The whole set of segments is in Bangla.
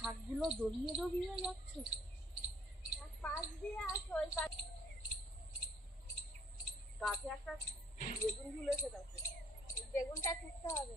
শাকগুলো দবিয়ে দবিয়ে যাচ্ছে। পাশ দিয়ে আসো, ওই গাছে একটা বেগুন ঝুলেছে, দেখো বেগুনটা তুলতে হবে।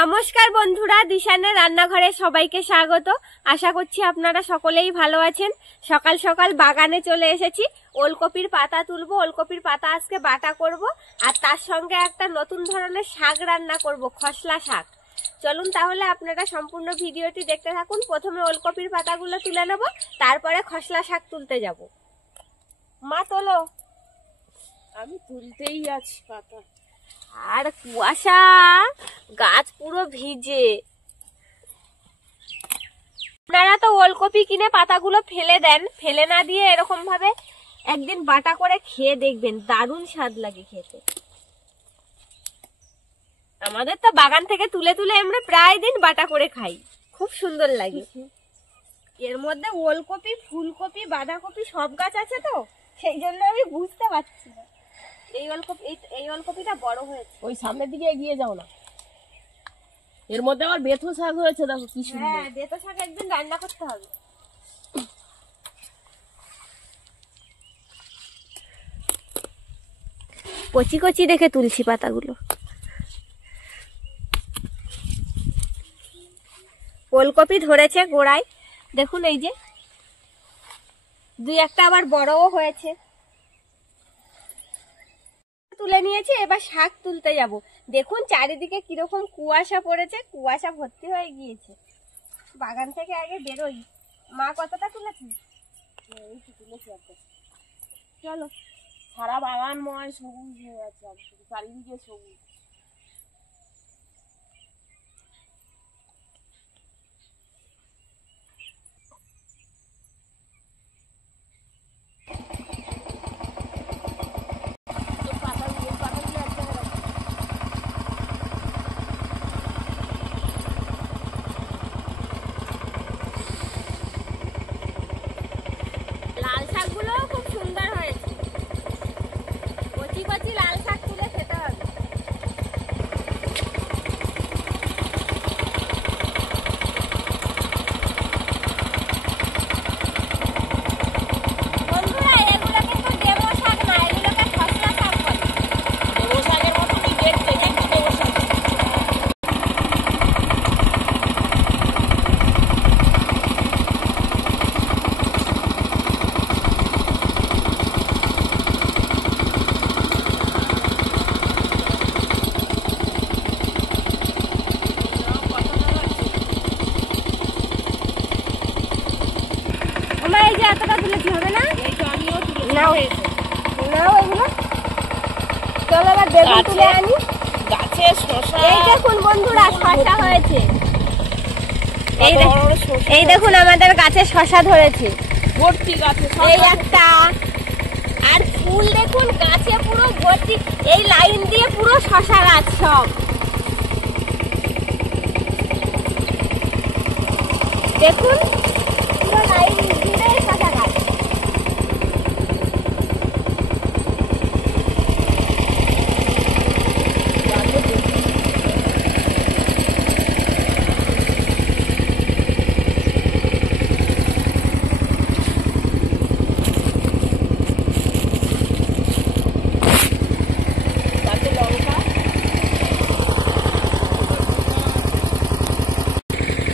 নমস্কার বন্ধুরা, দিশানের রান্নাঘরে সবাইকে স্বাগত। আশা করছি আপনারা সকলেই ভালো আছেন। সকাল সকাল বাগানে চলে এসেছি। ওলকপির পাতা তুলবো। ওলকপির পাতা আজকে বাটা করব, আর তার সঙ্গে একটা নতুন ধরনের শাক রান্না করব, খসলা শাক। চলুন তাহলে আপনারা সম্পূর্ণ ভিডিওটি দেখতে থাকুন। প্রথমে ওলকপির পাতাগুলো তুলে নেব, তারপরে খসলা শাক তুলতে যাব। মা তোলো। আমি তুলতেই আছি পাতা। আর কুয়াশা, গাছ পুরো ভিজে। আপনারা তো ওলকপি কিনে পাতাগুলো ফেলে দেন, ফেলে না দিয়ে এরকম ভাবে একদিন বাটা করে খেয়ে দেখবেন, দারুণ স্বাদ লাগে খেতে। আমাদের তো বাগান থেকে তুলে তুলে আমরা প্রায় দিন বাটা করে খাই, খুব সুন্দর লাগে। এর মধ্যে ওলকপি, ফুলকপি, বাঁধাকপি সব গাছ আছে, তো সেই জন্য আমি বুঝতে পারছি না। এই ওলকপিটা বড় হয়েছে। ওই সামনের দিকে এগিয়ে যাও না। এর মধ্যে আবার বেথো শাক হয়েছে, দেখো কি সুন্দর। হ্যাঁ, বেথো শাক একদিন রান্না করতে হবে। কচি কচি দেখে তুলসী পাতাগুলো। ওলকপি ধরেছে গোড়ায়, দেখুন এই যে দুই একটা আবার বড়ও হয়েছে। তুলে নিয়েছি, এবার শাক তুলতে যাব। দেখুন চারিদিকে কিরকম কুয়াশা পড়েছে, কুয়াশা ভর্তি হয়ে গিয়েছে। বাগান থেকে আগে বেরোই। মা কতটা তুলেছি? চলো। সারা বাগানময় সবুজ হয়ে আছে, চারিদিকে সবুজ। লাল শাকগুলো খুব সুন্দর হয়েছে। কচি কচি লাল শাক তুলে খেতে হবে। বন্ধুরা, এগুলো কিন্তু ডেমো শাক না, এগুলোকে খসলা শাক বলে। ডেমো শাকের মতনই দেখতে, কিন্তু ডেমো শাক। আমার এই যে এতটা তুলেছি, হবে না? এই তো আমিও তুলে নাও নাও এগুলো। চলো এবার বেগুন তুলে আনি। গাছে শসা। এই দেখুন বন্ধুরা, শসা হয়েছে। এই বড় বড় শসা। এই দেখুন আমাদের গাছে শসা ধরেছে, ভর্তি গাছে এই একটা। আর ফুল দেখুন গাছে পুরো ভর্তি, এই লাইন দিয়ে পুরো শসা গাছ সব। দেখুন পুরো লাইন জুড়ে শসা গাছ। গাছে লঙ্কা।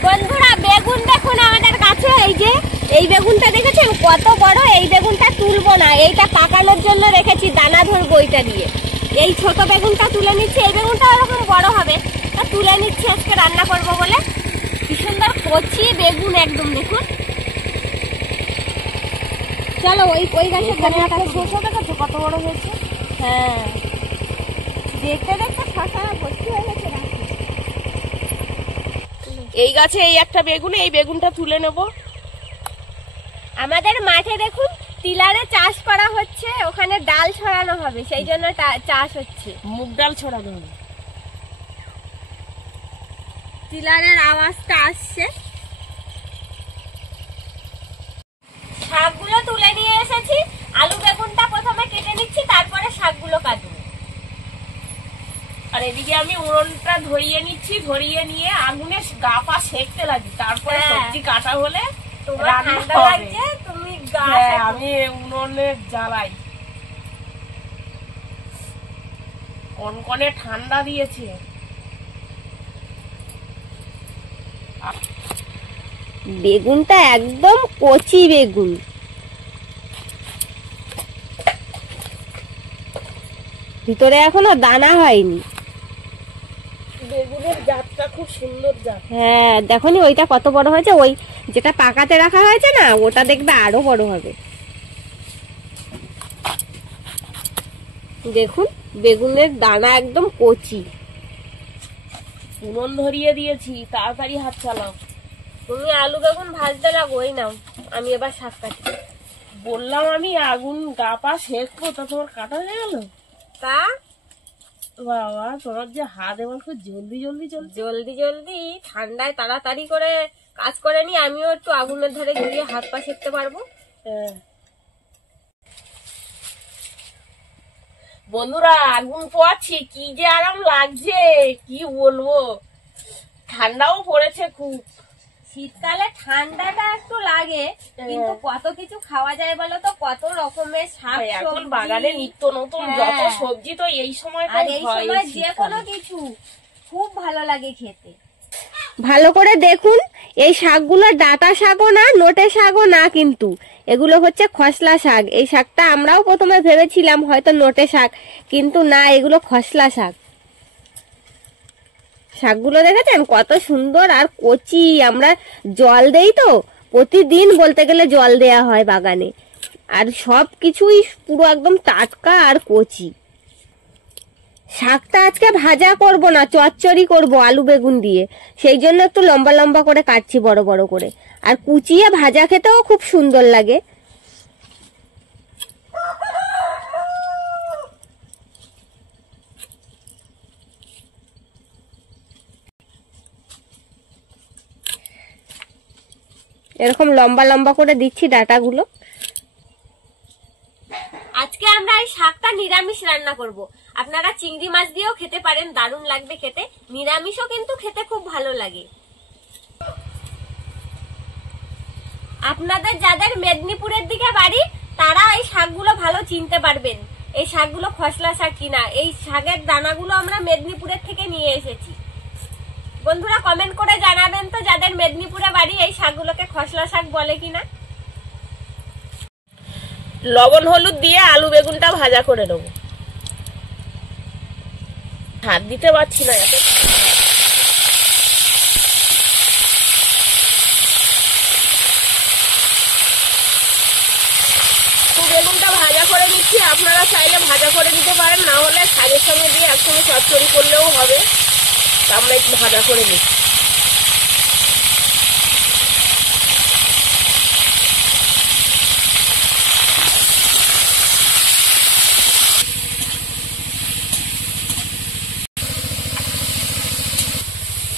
বন্ধুরা, বেগুন দেখুন আমাদের কাছে। এই যে এই বেগুনটা দেখেছেন কত বড়? এই বেগুনটা তুলবো না, এইটা পাকানোর জন্য রেখেছি, দানা ধরবো এইটা দিয়ে। এই ছোট বেগুনটা তুলে নিচ্ছি, এই বেগুনটা ওরকম বড় হবে, তা তুলে নিচ্ছি আজকে রান্না করব বলে। কি সুন্দর কচি বেগুন একদম, দেখুন। চলো ওই গাছে শসা দেখাচ্ছ কত বড় হয়েছে? হ্যাঁ, দেখতে দেখতে শসা ভর্তি হয়ে গেছে। এই গাছে এই একটা বেগুন, এই বেগুনটা তুলে নেব। আমাদের মাঠে দেখুন টিলারে চাষ করা হচ্ছে, ওখানে ডাল ছড়ানো হবে, সেই জন্য চাষ হচ্ছে। মুগ ডাল ছড়ানো হবে। টিলারের আওয়াজটা আসছে। তুলে নিয়ে এসেছি। আলু বেগুনটা প্রথমে কেটে নিচ্ছি, তারপরে শাকগুলো কাটবো। আর এদিকে আমি উনুনটা ধরিয়ে নিচ্ছি, ধরিয়ে নিয়ে আগুনে গা পা সেঁকতে লাগি, তারপরে সবজি কাটা হলে তোমার রান্না ঠান্ডা হবে। লাগছে, তুমি গা হ্যাঁ, সেঁকো। আমি উনুনে জ্বালাই। কনকনে ঠান্ডা দিয়েছে। বেগুনটা একদম কচি বেগুন, ভিতরে এখনো দানা হয়নি। বেগুনের জাতটা খুব সুন্দর জাত। হ্যাঁ দেখোনি ওইটা কত বড় হয়েছে, ওই যেটা পাকাতে রাখা হয়েছে না ওটা দেখবে আরো বড় হবে। দেখুন বেগুনের দানা একদম কচি। উনুন ধরিয়ে দিয়েছি, তাড়াতাড়ি হাত চালাও। তুমি আলু বেগুন ভাজতে লাগো, ওই নাও আমি এবার শাক কাটি। বললাম আমি আগুন গা পা সেঁকবো, তা তোমার কাটা হয়ে গেল। তা বাবা, তোমার যে হাত এবার খুব জলদি জলদি চলছে। জলদি জলদি ঠান্ডায় তাড়াতাড়ি করে কাজ করে নি, আমিও একটু আগুনের ধারে ঝুলিয়ে হাত পা সেঁকতে পারবো। হ্যাঁ। বন্ধুরা, আগুন পোয়াচ্ছি, কি যে আরাম লাগছে কি বলবো। ঠান্ডাও পড়েছে খুব। শীতকালে ঠান্ডাটা একটু লাগে, কিন্তু কত কিছু খাওয়া যায় বলো তো, কত রকমের শাক এখন সবজি। বাগানে নিত্য নতুন হ্যাঁ। যত সবজি, তো এই সময় আর এই সময় যে কোনো কিছু খুব ভালো লাগে খেতে। ভালো করে দেখুন, এই শাকগুলো ডাঁটা শাকও না, নোটে শাকও না, কিন্তু এগুলো হচ্ছে খসলা শাক। এই শাকটা আমরাও প্রথমে ভেবেছিলাম হয়তো নোটে শাক, কিন্তু না, এগুলো খসলা শাক। শাকগুলো দেখেছেন কত সুন্দর আর কচি। আমরা জল দেই তো প্রতিদিন, বলতে গেলে জল দেয়া হয় বাগানে, আর সব কিছুই পুরো একদম টাটকা আর কচি। শাকটা আজকে ভাজা করব না, চচ্চড়ি করব আলু বেগুন দিয়ে, সেই জন্য একটু লম্বা লম্বা করে কাটছি, বড় বড় করে। আর কুচিয়ে ভাজা খেতেও খুব সুন্দর লাগে। এরকম লম্বা লম্বা করে দিচ্ছি ডাঁটাগুলো। আজকে আমরা এই শাকটা নিরামিষ রান্না করব। আপনারা চিংড়ি মাছ দিয়েও খেতে পারেন, দারুণ লাগবে খেতে। নিরামিষও কিন্তু খেতে খুব ভালো লাগে। আপনাদের যাদের মেদিনীপুরের দিকে বাড়ি, তারা এই শাকগুলো ভালো চিনতে পারবেন। এই শাকগুলো খসলা শাক কিনা, এই শাকের দানাগুলো আমরা মেদিনীপুরের থেকে নিয়ে এসেছি। বন্ধুরা কমেন্ট করে জানাবেন তো, যাদের মেদিনীপুরে বাড়ি, এই শাকগুলোকে খসলা শাক বলে কিনা। লবণ হলুদ দিয়ে আলু বেগুনটা ভাজা করে নেবো। হাত দিতে পারছি না এত। বেগুনটা ভাজা করে নিচ্ছি, আপনারা চাইলে ভাজা করে নিতে পারেন, না হলে শাকের সঙ্গে দিয়ে একসঙ্গে চচ্চড়ি করলেও হবে। আমরা একটু ভাজা করে নিচ্ছি।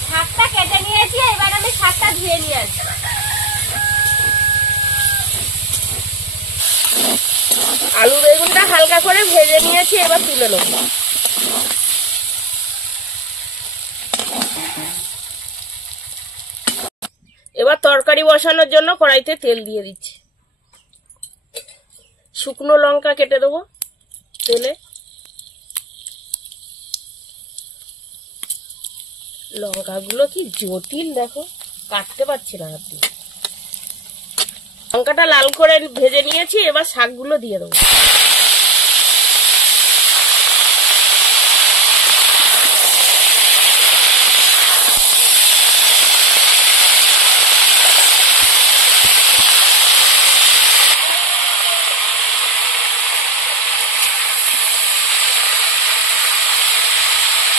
শাকটা কেটে নিয়েছি, এবার আমি শাকটা ধুয়ে নিয়ে আসবো। আলু বেগুনটা হালকা করে ভেজে নিয়েছি, এবার তুলে নেব। এবার তরকারি বসানোর জন্য কড়াইতে তেল দিয়ে দিচ্ছি। শুকনো লঙ্কা কেটে দেবো তেলে। লঙ্কাগুলো কি জটিল দেখো, কাটতে পারছি না হাত দিয়ে। লঙ্কাটা লাল করে ভেজে নিয়েছি, এবার শাকগুলো দিয়ে দেবো।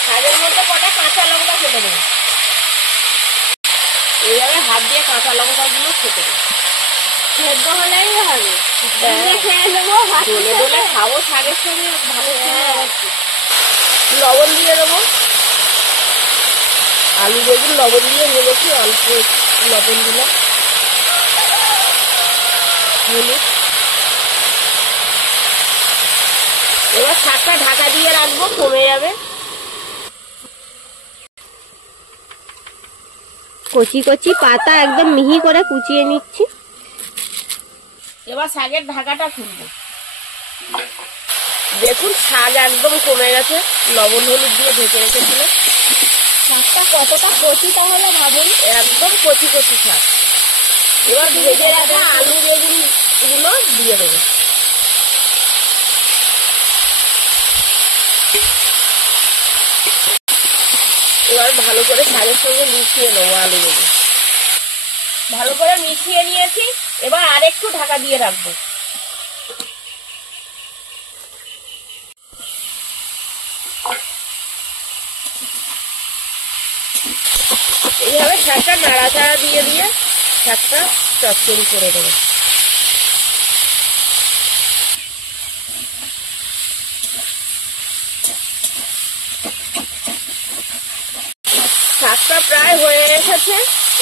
শাকের মধ্যে কটা কাঁচা লঙ্কা কেটে দেবো। এইভাবে হাত দিয়ে কাঁচা লঙ্কাগুলো কেটে দেবো। সেদ্ধ হলেই হবে, খেয়ে নেবো, ডলে ডলে খাবো শাকের সঙ্গে, ভাতের সঙ্গে। লবণ দিয়ে দেবো। আলু বেগুন লবণ দিয়ে ভেজেছি, অল্প লবণ দিলাম, হলুদ এবার শাকটা ঢাকা দিয়ে রাখবো, কমে যাবে। কচি কচি পাতা একদম মিহি করে কুচিয়ে নিচ্ছি। এবার শাকের ঢাকাটা খুলবো। দেখুন শাক একদম কমে গেছে, লবণ হলুদ দিয়ে ঢেকে রেখেছিল। শাকটা কতটা কচি তাহলে ভাবুন, একদম কচি কচি শাক। এবার ভেজে রাখা আলু বেগুন গুলো দিয়ে দেবো। এবার ভালো করে শাকের সঙ্গে মিশিয়ে নেবো আলু বেগুন। ভালো করে মিশিয়ে নিয়েছি, এবার আরেকটু ঢাকা দিয়ে রাখবো। এইভাবে শাকটা নাড়াচাড়া দিয়ে দিয়ে শাকটা চচ্চড়ি করে দেবো। শাকটা প্রায় হয়ে এসেছে,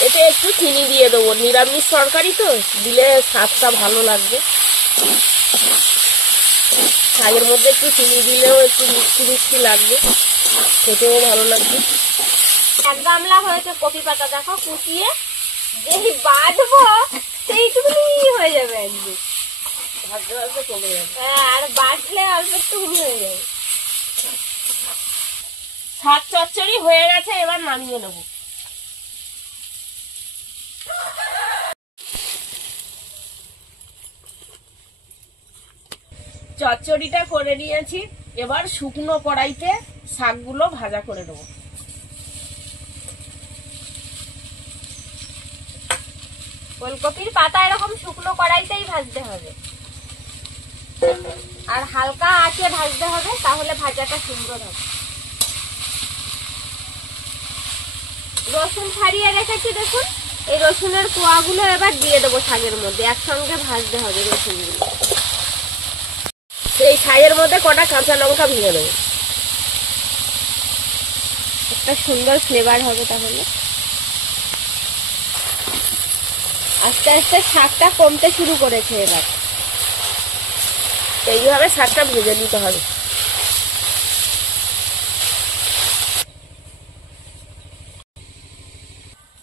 এতে একটু চিনি দিয়ে দেবো। নিরামিষ তরকারি তো, দিলে স্বাদটা ভালো লাগবে। শাকের মধ্যে একটু চিনি দিলেও একটু মিষ্টি মিষ্টি লাগবে, খেতেও ভালো লাগবে। এক গামলা হয়েছে কপি পাতা, দেখো কুচিয়ে যেই বাঁধবো সেইটুকুনি হয়ে যাবে একদিন। ভাজতে ভাজতে কমে যাবে। হ্যাঁ, আর বাটলে অল্প একটুকুনি হয়ে যাবে। শাক চচ্চড়ি হয়ে গেছে, এবার নামিয়ে নেবো। চচ্চড়িটা করে নিয়েছি, এবার শুকনো কড়াইতে শাকগুলো ভাজা করে দেবো। ফুলকপির পাতা এরকম শুকনো কড়াইতেই ভাজতে হবে, আর হালকা আঁচে ভাজতে হবে, তাহলে ভাজাটা সুন্দর হবে। রসুন ছাড়িয়ে রেখেছি দেখুন, এই রসুনের কোয়াগুলো এবার দিয়ে দেবো শাকের মধ্যে, একসঙ্গে ভাজতে হবে রসুনগুলো। এই ছাইয়ের মধ্যে কটা কাঁচা লঙ্কা ভেঙে দেবো, একটা সুন্দর ফ্লেভার হবে। তাহলে আস্তে আস্তে শাকটা কমতে শুরু করেছে এবার। এইভাবে শাকটা ভেজে নিতে হবে।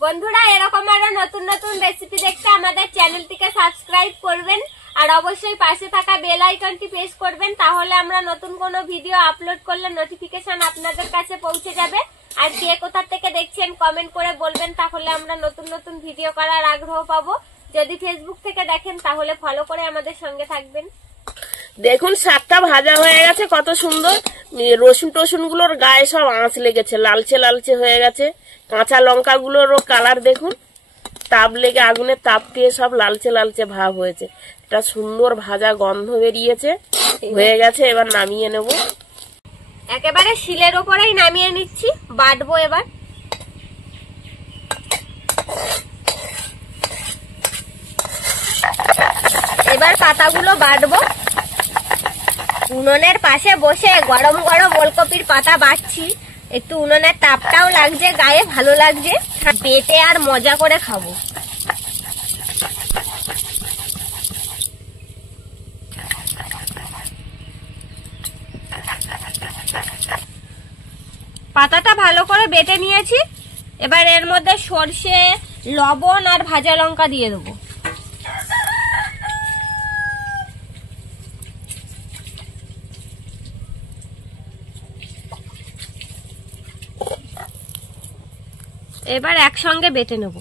বন্ধুরা, এরকম আরো নতুন নতুন রেসিপি দেখতে আমাদের চ্যানেলটিকে সাবস্ক্রাইব করবেন, আর অবশ্যই পাশে থাকা বেল আইকনটি প্রেস করবেন, তাহলে আমরা নতুন কোনো ভিডিও আপলোড করলে নোটিফিকেশন আপনাদের কাছে পৌঁছে যাবে। আর কে কোথা থেকে দেখছেন কমেন্ট করে বলবেন, তাহলে আমরা নতুন নতুন ভিডিও করার আগ্রহ পাবো। যদি ফেসবুক থেকে দেখেন তাহলে ফলো করে আমাদের সঙ্গে থাকবেন। দেখুন শাকটা ভাজা হয়ে গেছে, কত সুন্দর। রসুন টসুন গুলোর গায়ে সব আঁচ লেগেছে, লালচে লালচে হয়ে গেছে। কাঁচা লঙ্কা গুলোরও কালার দেখুন, তাপ লেগে আগুনের তাপ পেয়ে সব লালচে লালচে ভাব হয়েছে। এটা সুন্দর ভাজা গন্ধ বেরিয়েছে, হয়ে গেছে। এবার নামিয়ে নেব। একেবারে শিলের ওপরেই নামিয়ে নিচ্ছি, বাটবো এবার। এবার পাতাগুলো বাটবো। উনুনের পাশে বসে গরম গরম ওলকপির পাতা বাটছি, একটু উনুনের তাপটাও লাগছে গায়ে, ভালো লাগছে। বেটে আর মজা করে খাবো। পাতাটা ভালো করে বেটে নিয়েছি, এবার এর মধ্যে সর্ষে, লবণ আর ভাজা লঙ্কা দিয়ে দেবো। এবার একসঙ্গে বেটে নেব।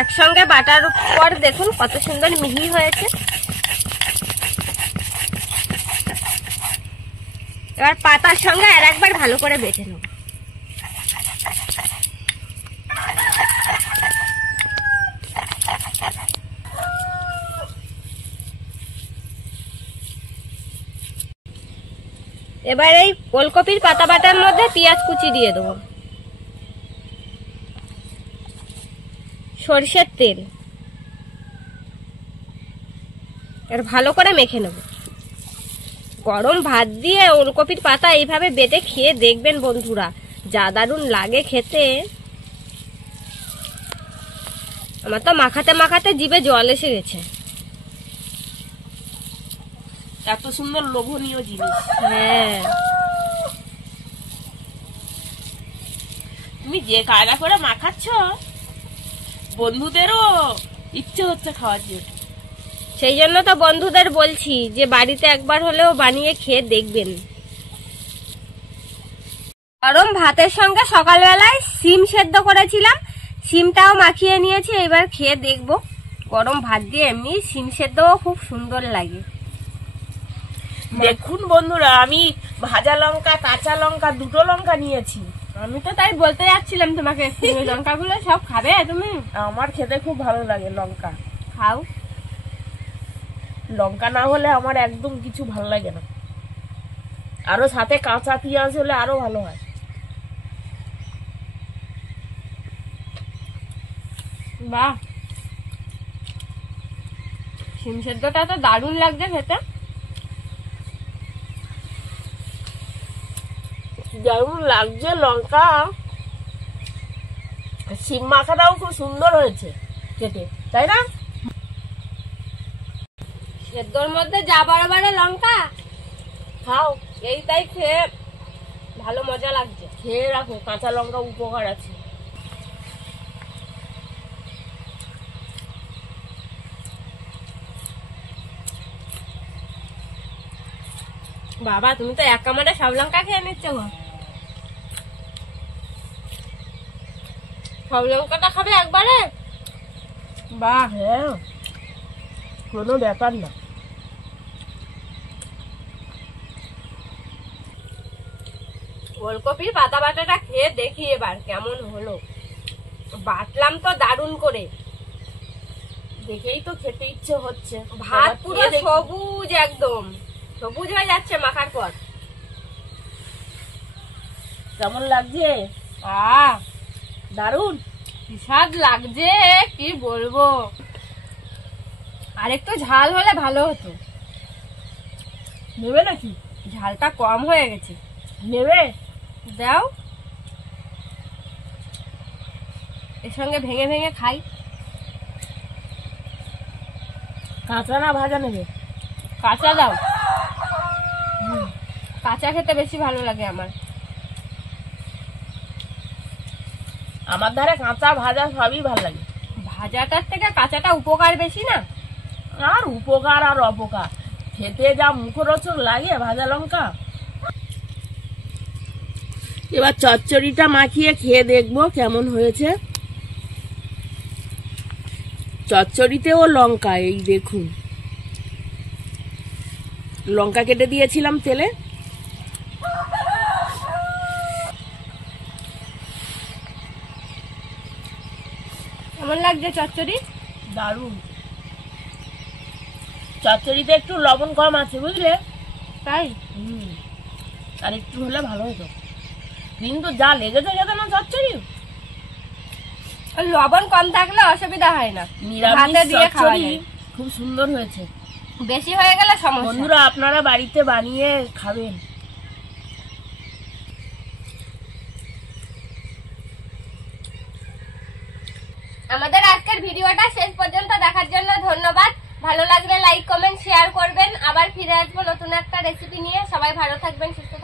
একসঙ্গে বাটার পর দেখুন কত সুন্দর মিহি হয়েছে। এবার পাতার সঙ্গে আর একবার ভালো করে বেটে নেব। এবার এই ওলকপির পাতা বাটার মধ্যে পেঁয়াজ কুচি দিয়ে দেবো, সরষের তেল, আর ভালো করে মেখে নেব। গরম ভাত দিয়ে ওলকপির পাতা এইভাবে বেটে খেয়ে দেখবেন বন্ধুরা, যা দারুণ লাগে খেতে। আমার তো মাখাতে মাখাতে জিভে জল এসে গেছে। এত সুন্দর লোভনীয় জিনিস। হ্যাঁ, তুমি যে কায়দা করে মাখাচ্ছ, বন্ধুদেরও ইচ্ছে হচ্ছে খাওয়ার জন্য। সেই জন্য তো বন্ধুদের বলছি যে বাড়িতে একবার হলেও বানিয়ে খেয়ে দেখবেন। গরম ভাতের সঙ্গে সকালবেলায় সিম সেদ্ধ করেছিলাম, সিমটাও মাখিয়ে নিয়েছি, এবার খেয়ে দেখবো। গরম ভাত দিয়ে এমনি সিম সেদ্ধও খুব সুন্দর লাগে। দেখুন বন্ধুরা, আমি ভাজা লঙ্কা, কাঁচা লঙ্কা, দুটো লঙ্কা নিয়েছি। আমি তো তাই বলতে যাচ্ছিলাম তোমাকে, লঙ্কাগুলো সব খাবে তুমি? আমার খেতে খুব ভালো লাগে লঙ্কা। খাও। লঙ্কা না হলে আমার একদম কিছু ভালো লাগে না, আরো সাথে কাঁচা পেঁয়াজ হলে আরো ভালো হয়। বাহ, সিম সেদ্ধটা তো দারুণ লাগছে খেতে। যেমন লাগছে লঙ্কা, সিম মাখাটাও খুব সুন্দর হয়েছে খেতে, তাই না? সেদ্ধর মধ্যে যা বড় বড় লঙ্কা, খাও, এইটাই খেয়ে ভালো মজা লাগছে। খেয়ে রাখো, কাঁচা লঙ্কা উপকার আছে। বাবা, তুমি তো এক কামড়ে সব লঙ্কা খেয়ে নিচ্ছ গো। সব লঙ্কাটা খাবে একবারে? বাহ, হ্যাঁ, কোনো ব্যাপার না। ওলকপির পাতা বাটাটা খেয়ে দেখি এবার কেমন হলো। বাটলাম তো দারুণ করে, দেখেই তো খেতে ইচ্ছে হচ্ছে। ভাত এবার পুরো খেয়ে দেখি। সবুজ, একদম সবুজ হয়ে যাচ্ছে মাখার পর। কেমন লাগছে? আহ, দারুন, কি স্বাদ লাগছে, কি বলবো। আর একটু ঝাল হলে ভালো হতো। নেবে নাকি? ঝালটা কম হয়ে গেছে। নেবে? দাও, এর সঙ্গে ভেঙে ভেঙে খাই। কাঁচা না ভাজা নেবে? কাঁচা দাও, কাঁচা খেতে বেশি ভালো লাগে আমার। আমার ধারে কাঁচা ভাজা সবই ভালো লাগে। ভাজাটার থেকে কাঁচাটা উপকার বেশি না? আর উপকার আর অপকার, খেতে যা মুখরোচক লাগে ভাজা লঙ্কা। এবার চচ্চড়িটা মাখিয়ে খেয়ে দেখবো কেমন হয়েছে। চচ্চড়িতেও লঙ্কা, এই দেখুন, লঙ্কা কেটে দিয়েছিলাম তেলে। কেমন লাগছে চচ্চড়ি? দারুন। চচ্চড়িতে একটু লবণ কম আছে, বুঝলে? তাই? আর একটু হলে ভালো হতো, কিন্তু যা লেগেছে খেতে না চচ্চড়ি। লবণ কম থাকলে অসুবিধা হয় না, নিরামিষ ভাতে দিয়ে খাওয়া চচ্চড়ি যায়। খুব সুন্দর হয়েছে। বেশি হয়ে গেলে সমস্যা। বন্ধুরা, আপনারা বাড়িতে বানিয়ে খাবেন। আমাদের আজকের ভিডিওটা শেষ পর্যন্ত দেখার জন্য ধন্যবাদ। ভালো লাগলে লাইক, কমেন্ট, শেয়ার করবেন। আবার ফিরে আসবো নতুন একটা রেসিপি নিয়ে। সবাই ভালো থাকবেন, সুস্থ থাকবেন।